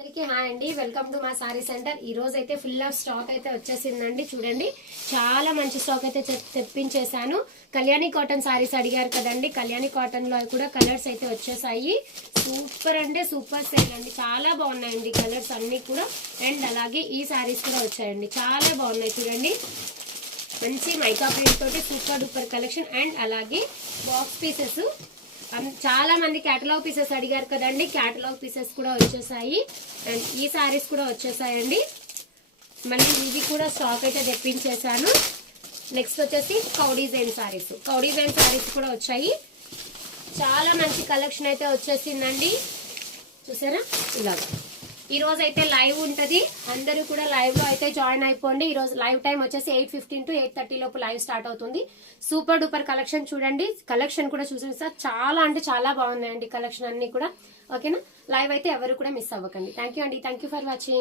అందరికీ హాయ్ అండి, welcome to మా సారీ సెంటర్. ఈ రోజు అయితే ఫుల్ ఆఫ్ స్టాక్ అయితే వచ్చేసిందండి. చూడండి, చాలా మంచి స్టాక్ అయితే తెప్పించేసాను. కళ్యాణి కాటన్ సారీస్ అడిగారు కదండి, కళ్యాణి కాటన్ లో కూడా కలర్స్ అయితే వచ్చేసాయి. సూపర్ అంటే సూపర్ సేల్ అండి, చాలా బాగున్నాయండి కలర్స్ అన్ని కూడా. అండ్ అలాగే ఈ సారీస్ కూడా వచ్చాయండి, చాలా బాగున్నాయి. చూడండి, మంచి మైకా ప్రింట్ తోటి సూపర్ డూపర్ కలెక్షన్. అండ్ అలాగే బాక్స్ పీసెస్, చాలా మంది కేటలాగ్ పీసెస్ అడిగారు కదండి, కేటలాగ్ పీసెస్ కూడా వచ్చేసాయి. అండ్ ఈ సారీస్ కూడా వచ్చేసాయండి. మళ్ళీ ఇది కూడా స్టాక్ అయితే తెప్పించేసాను. నెక్స్ట్ వచ్చేసి కౌ డిజైన్ సారీస్ కూడా వచ్చాయి. చాలా మంచి కలెక్షన్ అయితే వచ్చేసిందండి. చూసారా, ఇలాగా ఈ రోజు అయితే లైవ్ ఉంటది, అందరూ కూడా లైవ్ లో అయితే జాయిన్ అయిపోండి. ఈ రోజు లైవ్ టైం వచ్చేసి 8:15 to 8:30 లోపు లైవ్ స్టార్ట్ అవుతుంది. సూపర్ డూపర్ కలెక్షన్ చూడండి, కలెక్షన్ కూడా చూసారు సార్, చాలా అంటే చాలా బాగున్నాయండి కలెక్షన్ అన్ని కూడా. ఓకేనా, లైవ్ అయితే ఎవరు కూడా మిస్ అవ్వకండి. థ్యాంక్ యూ అండి, థ్యాంక్ యూ ఫర్ వాచింగ్.